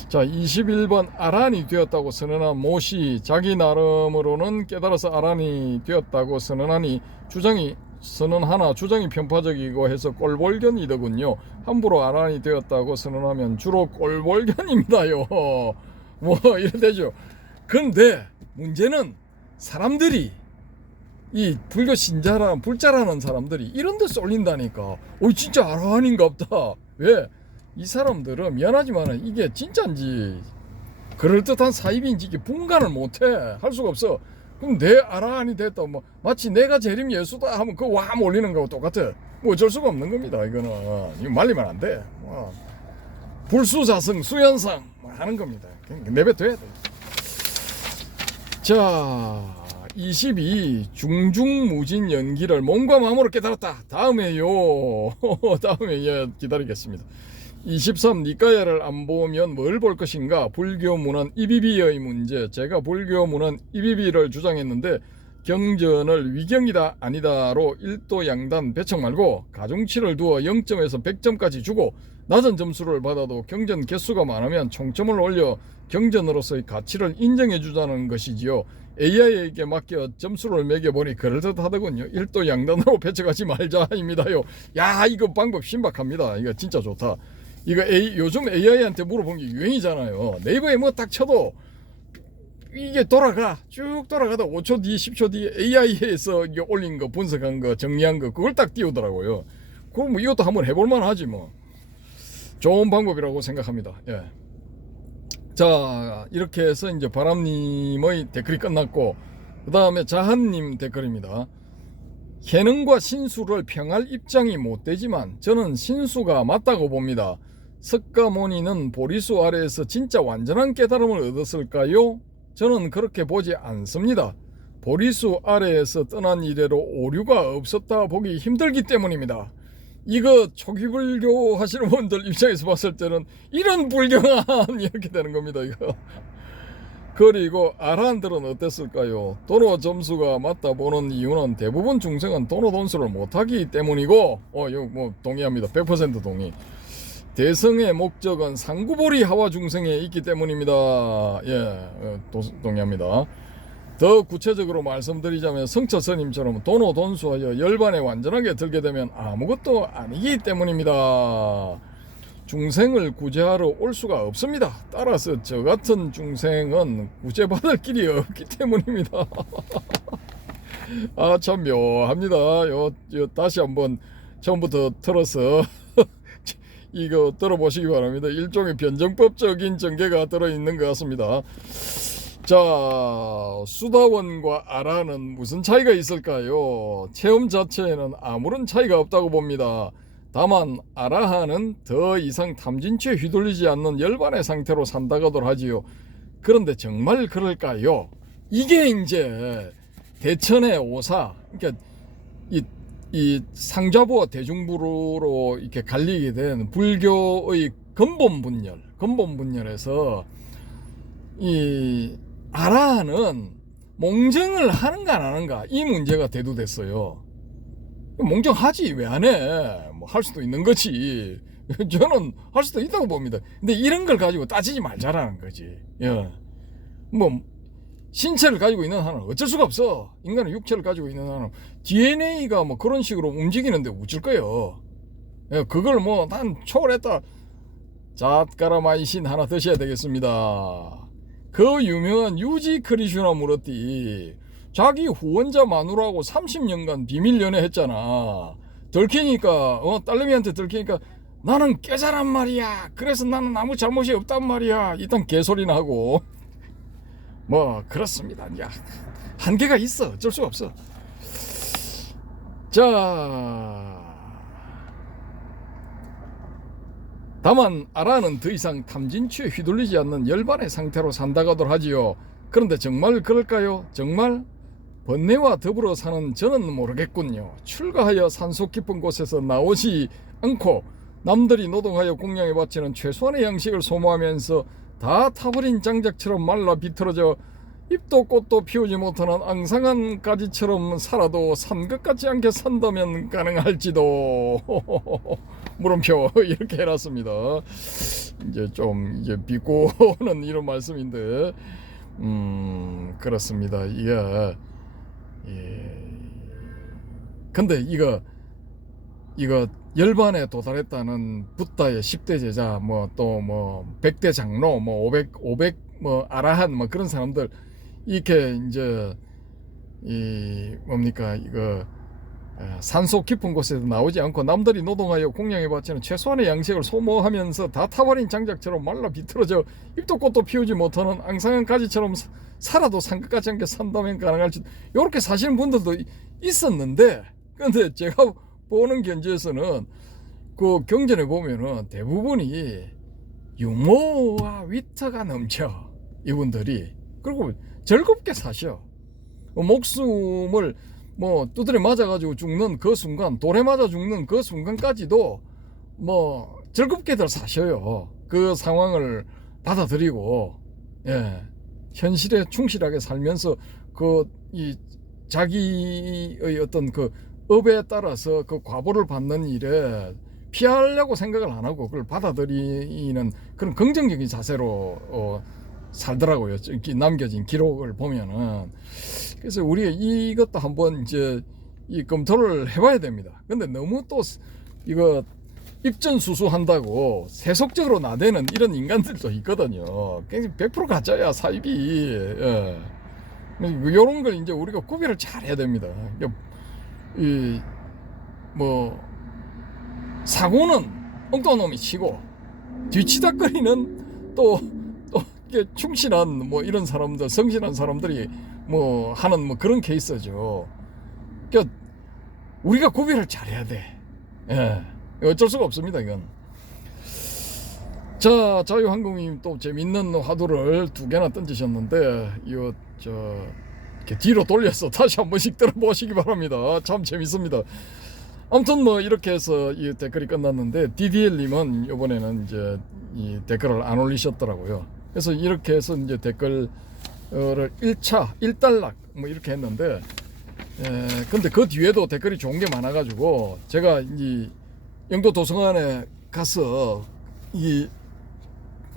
자, 21번 아란이 되었다고 선언한 모시. 자기 나름으로는 깨달아서 아란이 되었다고 선언하니 주장이 편파적이고 해서 꼴볼견이더군요. 함부로 아란이 되었다고 선언하면 주로 꼴볼견입니다요. 뭐 이래 되죠. 그런데 문제는 사람들이 이 불교 불자라는 사람들이 이런 데 쏠린다니까. 진짜 아란인가 보다. 왜? 이 사람들은 미안하지만 이게 진짜인지 그럴듯한 사입인지 이게 분간을 못해. 할 수가 없어. 그럼 내 아란이 됐다. 뭐 마치 내가 재림 예수다 하면 그거 와 몰리는 거하고 똑같아. 뭐 어쩔 수가 없는 겁니다. 이거 말리면 안 돼. 불수자성 수연상 하는 겁니다. 내뱉어야 돼. 자, 22 중중무진 연기를 몸과 마음으로 깨달았다. 다음에요. 다음에 예, 기다리겠습니다. 23 니까야를 안 보면 뭘 볼 것인가. 불교문은 이비비의 문제. 제가 불교문은 이비비를 주장했는데 경전을 위경이다 아니다로 1도 양단 배척 말고 가중치를 두어 0점에서 100점까지 주고 낮은 점수를 받아도 경전 개수가 많으면 총점을 올려 경전으로서의 가치를 인정해 주자는 것이지요. AI에게 맡겨 점수를 매겨보니 그럴듯하더군요. 1도 양단으로 배척하지 말자입니다요. 야, 이거 방법 신박합니다. 이거 진짜 좋다. 이거 요즘 AI한테 물어본 게 유행이잖아요. 네이버에 뭐 딱 쳐도 이게 쭉 돌아가다 5초 뒤 10초 뒤에 AI에서 올린 거 분석한 거 정리한 거 그걸 딱 띄우더라고요. 그럼 뭐 이것도 한번 해볼만 하지 뭐. 좋은 방법이라고 생각합니다. 예. 자, 이렇게 해서 이제 바람님의 댓글이 끝났고, 그 다음에 자한님 댓글입니다. 해능과 신수를 평할 입장이 못 되지만 저는 신수가 맞다고 봅니다. 석가모니는 보리수 아래에서 진짜 완전한 깨달음을 얻었을까요? 저는 그렇게 보지 않습니다. 보리수 아래에서 떠난 이래로 오류가 없었다 보기 힘들기 때문입니다. 이거 초기 불교 하시는 분들 입장에서 봤을 때는 이런 불경한 이렇게 되는 겁니다. 이거. 그리고 아라한들은 어땠을까요? 도로 점수가 맞다 보는 이유는 대부분 중생은 도로 돈수를 못하기 때문이고, 이거 뭐 동의합니다. 100% 동의. 대성의 목적은 상구보리 하와 중생에 있기 때문입니다. 예, 동의합니다. 더 구체적으로 말씀드리자면 성처 스님처럼 도노 돈수하여 열반에 완전하게 들게 되면 아무것도 아니기 때문입니다. 중생을 구제하러 올 수가 없습니다. 따라서 저 같은 중생은 구제받을 길이 없기 때문입니다. 아, 참 묘합니다. 요 다시 한번 처음부터 틀어서 이거 들어보시기 바랍니다. 일종의 변정법적인 전개가 들어있는 것 같습니다. 자, 수다원과 아라는 무슨 차이가 있을까요? 체험 자체에는 아무런 차이가 없다고 봅니다. 다만 아라하는 더 이상 탐진치에 휘둘리지 않는 열반의 상태로 산다고들 하지요. 그런데 정말 그럴까요? 이게 이제 대천의 오사, 그러니까 이 상좌부와 대중부로 이렇게 갈리게 된 불교의 근본 분열에서 이 아라하는 몽정을 하는가 안 하는가 이 문제가 대두됐어요. 몽정하지 왜 안 해? 뭐 할 수도 있는 거지. 저는 할 수도 있다고 봅니다. 근데 이런 걸 가지고 따지지 말자라는 거지. 예. 뭐 신체를 가지고 있는 한은 어쩔 수가 없어. 인간의 육체를 가지고 있는 한은 DNA가 뭐 그런 식으로 움직이는데 어쩔 거예요. 예, 그걸 뭐 난 초월했다. 잣가라마이신 하나 드셔야 되겠습니다. 그 유명한 유지 크리슈나 무르띠 자기 후원자 마누라하고 30년간 비밀 연애했잖아. 들키니까 딸내미한테 들키니까 나는 깨자란 말이야. 그래서 나는 아무 잘못이 없단 말이야. 일단 개소리나 하고 뭐 그렇습니다. 야, 한계가 있어. 어쩔 수가 없어. 자, 다만 아라는 더 이상 탐진취에 휘둘리지 않는 열반의 상태로 산다고들 하지요. 그런데 정말 그럴까요? 정말? 번뇌와 더불어 사는 저는 모르겠군요. 출가하여 산속 깊은 곳에서 나오지 않고 남들이 노동하여 공양에 바치는 최소한의 양식을 소모하면서 다 타버린 장작처럼 말라 비틀어져 잎도 꽃도 피우지 못하는 앙상한 가지처럼 살아도 산 것 같지 않게 산다면 가능할지도. 물음표 이렇게 해놨습니다. 이제 좀 이제 비꼬는 이런 말씀인데, 그렇습니다. 이게 근데 이거 열반에 도달했다는 붓다의 10대 제자 뭐 또 뭐 100대 장로 뭐 500 뭐 아라한 뭐 그런 사람들 이렇게 이제 이 뭡니까 이거 산속 깊은 곳에서 나오지 않고 남들이 노동하여 공양에 바치는 최소한의 양식을 소모하면서 다 타버린 장작처럼 말라 비틀어져 잎도 꽃도 피우지 못하는 앙상한 가지처럼 살아도 산 것 같지 않게 산다면 가능할지 이렇게 사시는 분들도 있었는데, 근데 제가 보는 견지에서는 그 경전에 보면은 대부분이 유머와 위트가 넘쳐 이분들이. 그리고 즐겁게 사셔. 목숨을 뭐 두드려 맞아가지고 죽는 그 순간, 돌에 맞아 죽는 그 순간까지도 뭐 즐겁게들 사셔요. 그 상황을 받아들이고, 예, 현실에 충실하게 살면서 그 이 자기의 어떤 그 업에 따라서 그 과보를 받는 일에 피하려고 생각을 안 하고 그걸 받아들이는 그런 긍정적인 자세로 살더라고요. 남겨진 기록을 보면은. 그래서 우리가 이것도 한번 이제 이 검토를 해봐야 됩니다. 근데 너무 또 이거 입전수수한다고 세속적으로 나대는 이런 인간들도 있거든요. 100% 가짜야 사입이. 예. 이런 걸 이제 우리가 구별을 잘 해야 됩니다. 이 뭐 사고는 엉뚱한 놈이 치고 뒤치다거리는 또 이게 충실한 뭐 이런 사람들, 성실한 사람들이 뭐 하는 뭐 그런 케이스죠. 그러니까 우리가 구별을 잘해야 돼. 예, 어쩔 수가 없습니다, 이건. 자, 자유한국님 또 재밌는 화두를 2개나 던지셨는데 이거 이렇게 뒤로 돌려서 다시 한 번씩 들어보시기 바랍니다. 참 재밌습니다. 아무튼 뭐 이렇게 해서 이 댓글이 끝났는데 DDL님은 이번에는 이제 이 댓글을 안 올리셨더라고요. 그래서 이렇게 해서 이제 댓글을 1차 1단락 뭐 이렇게 했는데, 근데 그 뒤에도 댓글이 좋은 게 많아가지고 제가 이 영도 도서관에 가서 이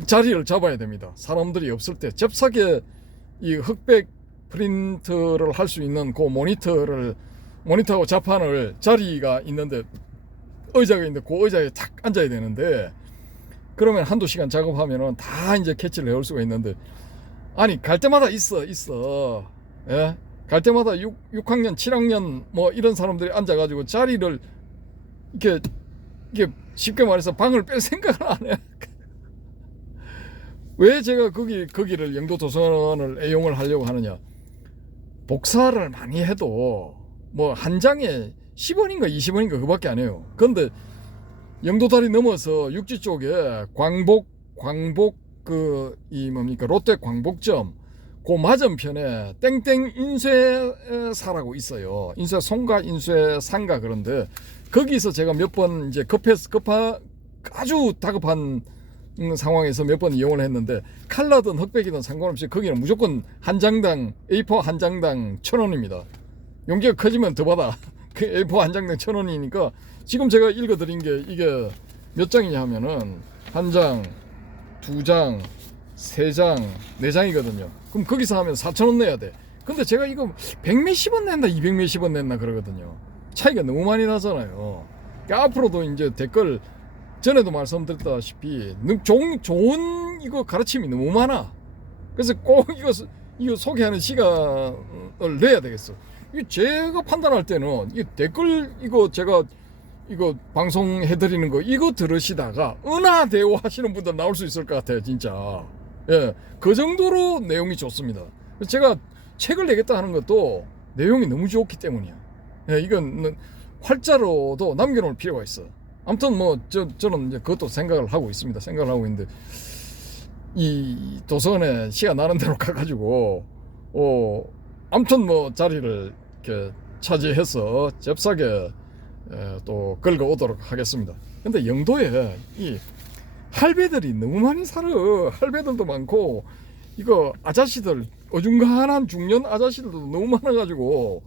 자리를 잡아야 됩니다. 사람들이 없을 때 잽싸게 이 흑백 프린트를 할 수 있는 그 모니터하고 자판을 자리가 있는데 의자가 있는데 그 의자에 탁 앉아야 되는데, 그러면 한두 시간 작업하면은 다 이제 캐치를 해올 수가 있는데, 아니 갈 때마다 있어. 예? 갈 때마다 6학년 7학년 뭐 이런 사람들이 앉아가지고 자리를 이게 쉽게 말해서 방을 뺄 생각을 안 해. 왜 제가 거기를 영도 도서관을 애용을 하려고 하느냐? 복사를 많이 해도 뭐 한 장에 10원인가 20원인가 그밖에 안 해요. 그런데 영도다리 넘어서 육지 쪽에 광복 뭡니까 롯데 광복점 그 맞은편에 땡땡 인쇄사라고 있어요. 인쇄송가 인쇄상가. 그런데 거기서 제가 몇 번 이제 아주 다급한 상황에서 몇 번 이용을 했는데, 칼라든 흑백이든 상관없이 거기는 무조건 한 장당 A4 한 장당 1,000원입니다. 용기가 커지면 더 받아. 그 A4 한 장당 1,000원이니까 지금 제가 읽어드린 게 이게 몇 장이냐 하면은 한 장, 2장, 3장, 4장이거든요. 그럼 거기서 하면 4,000원 내야 돼. 근데 제가 이거 100몇십 원 냈나 200몇십 원 냈나 그러거든요. 차이가 너무 많이 나잖아요. 그러니까 앞으로도 이제 댓글 전에도 말씀드렸다시피 좋은 이거 가르침이 너무 많아. 그래서 꼭 이거 소개하는 시간을 내야 되겠어. 이거 제가 판단할 때는 이 댓글 제가 방송해드리는 거 이거 들으시다가 은하대오 하시는 분들 나올 수 있을 것 같아요, 진짜. 예, 그 정도로 내용이 좋습니다. 제가 책을 내겠다 하는 것도 내용이 너무 좋기 때문이야. 예, 이건 활자로도 남겨놓을 필요가 있어. 아무튼 뭐 저는 이제 그것도 생각을 하고 있습니다. 생각을 하고 있는데 이 도서관에 시간 나는 대로 가가지고 아무튼 뭐 자리를 이렇게 차지해서 잽싸게 또 긁어 오도록 하겠습니다. 근데 영도에 이 할배들이 너무 많이 살아. 할배들도 많고 이거 아저씨들 어중간한 중년 아저씨들도 너무 많아가지고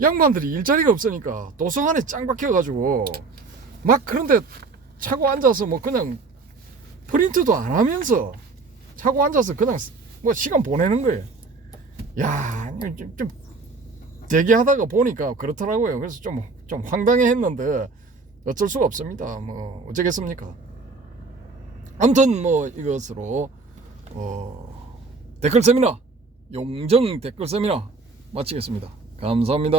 양반들이 일자리가 없으니까 도서관에 짱 박혀가지고 막 그런데 차고 앉아서 뭐 그냥 프린트도 안 하면서 차고 앉아서 그냥 뭐 시간 보내는 거예요. 야, 좀 대기하다가 보니까 그렇더라고요. 그래서 좀 황당해 했는데 어쩔 수가 없습니다. 뭐 어쩌겠습니까? 아무튼 뭐 이것으로 댓글 세미나 용정 댓글 세미나 마치겠습니다. 감사합니다.